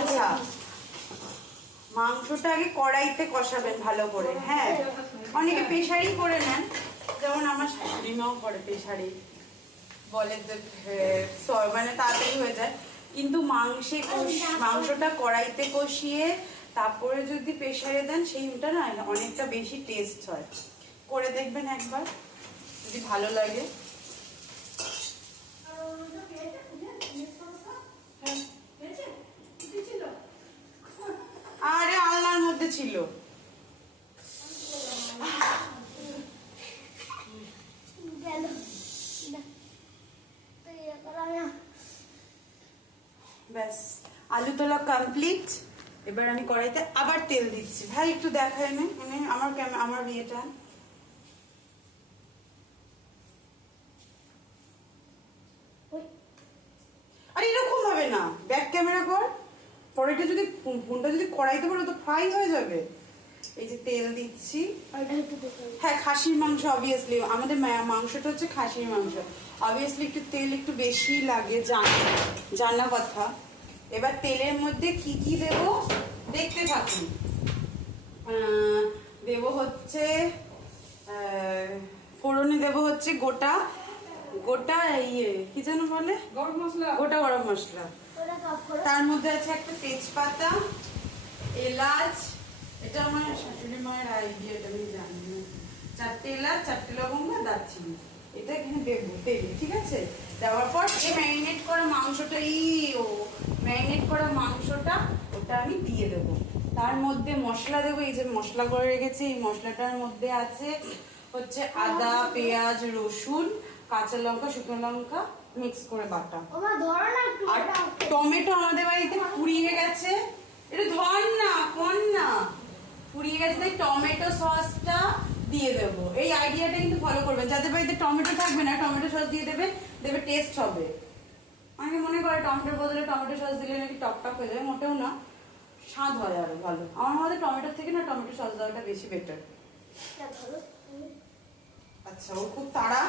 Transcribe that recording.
আচ্ছা, মাংসটা আগে কড়াইতে কষাবেন ভালো করে। হ্যাঁ, অনেকে প্রেসারি করে নেন, যেমন আমার শাশুড়ি মাও করে প্রেসারি, বলে যে মানে তাড়াতাড়ি হয়ে যায়। কিন্তু মাংসটা কড়াইতে কষিয়ে তারপরে যদি প্রেসারে দেন, সেইটা না অনেকটা বেশি টেস্ট হয়। করে দেখবেন একবার, যদি ভালো লাগে। আরে আলনার মধ্যে ছিল। ব্যাস, আলু তোলা কমপ্লিট। এবার আমি কড়াইতে আবার তেল দিচ্ছি। ভাই একটু দেখায় না, মানে আমার বিয়েটা। আরে এরকম ভাবে না, ব্যাক ক্যামেরা কর। পরেটা যদি ফোনটা যদি কড়াইতে পড়ে তো ফ্রাই হয়ে যাবে। এই যে তেল দিচ্ছি। হ্যাঁ, খাসির মাংস অবভিয়াসলি, আমাদের মাংসটা হচ্ছে খাসির মাংস, অবভিয়াসলি একটু তেল একটু বেশি লাগে, জানা কথা। এবার তেলের মধ্যে কি কি দেব দেখতে থাকুন। দেব হচ্ছে ফোড়নে দেব হচ্ছে গোটা কি যেন বলে, গরম মশলা, গোটা গরম মশলা। তার মধ্যে আছে একটা তেজপাতা, এলাচ, এটা আমার শাশুড়ি মায়ের আইডিয়াটা, আমি জানি না। 4টে এলাচ, 4টে লবঙ্গ, দারচিনি, এটা এখানে দেবো তেলে। ঠিক আছে, দেওয়ার পর এই ম্যারিনেট করা মাংসটা ওটা আমি দিয়ে দেবো। তার মধ্যে মশলা দেবো, এই যে মশলা করে রেখেছি, এই মশলাটার মধ্যে আছে হচ্ছে আদা, পেঁয়াজ, রসুন, কাঁচা লঙ্কা, শুকনো লঙ্কা মিক্স করে বাটা। আর টমেটো আমাদের বাড়িতে ফুরিয়ে গেছে, এটা ধর না কোন না, ফুরিয়ে গেছে, তাই টমেটো সসটা দিয়ে দেবো। এই আইডিয়াটা কিন্তু ফলো করবেন, যাদের বাড়িতে টমেটো থাকবে না টমেটো সস দিয়ে দেবে, টেস্ট হবে। অনেকে মনে করে টমেটোর বদলে টমেটো সস দিলে নাকি টক টক হয়ে যাবে, মোটেও না, স্বাদ হয় আরো ভালো। আমার মধ্যে টমেটোর থেকে না টমেটো সস দেওয়াটা বেশি বেটার। আচ্ছা, ও খুব তাড়া,